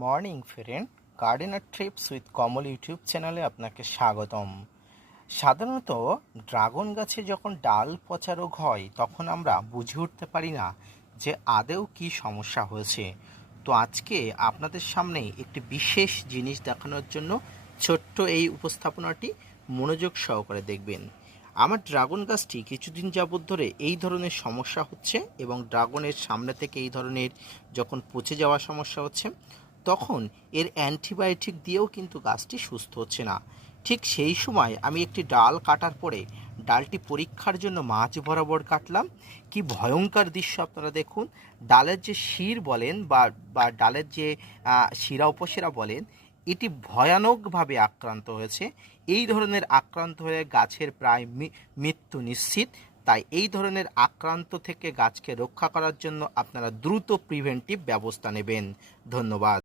Morning friend, gardener TRIPS with Kamal YouTube চ্যানেলে আপনাকে স্বাগতম। সাধারণত ড্রাগন গাছে যখন ডাল পচা রোগ হয় তখন আমরা বুঝে উঠতে পারি না যে আদৌ কী সমস্যা হয়েছে। তো আজকে আপনাদের সামনে একটি বিশেষ জিনিস দেখানোর জন্য ছোট্ট এই উপস্থাপনাটি মনোযোগ সহকারে দেখবেন। আমার ড্রাগন গাছটি কিছুদিন যাবৎ ধরে এই ধরনের সমস্যা হচ্ছে এবং ড্রাগনের সামনে থেকে এই ধরনের যখন পচে যাওয়ার সমস্যা হচ্ছে তখন এর অ্যান্টিবায়োটিক দিয়েও কিন্তু গাছটি সুস্থ হচ্ছে না। ঠিক সেই সময় আমি একটি ডাল কাটার পরে ডালটি পরীক্ষার জন্য মাঝ বরাবর কাটলাম। কি ভয়ঙ্কর দৃশ্য আপনারা দেখুন। ডালের যে শির বলেন বা ডালের যে শিরা উপশিরা বলেন, এটি ভয়ানকভাবে আক্রান্ত হয়েছে। এই ধরনের আক্রান্ত হয়ে গাছের প্রায় মৃত্যু নিশ্চিত। তাই এই ধরনের আক্রান্ত থেকে গাছকে রক্ষা করার জন্য আপনারা দ্রুত প্রিভেন্টিভ ব্যবস্থা নেবেন। ধন্যবাদ।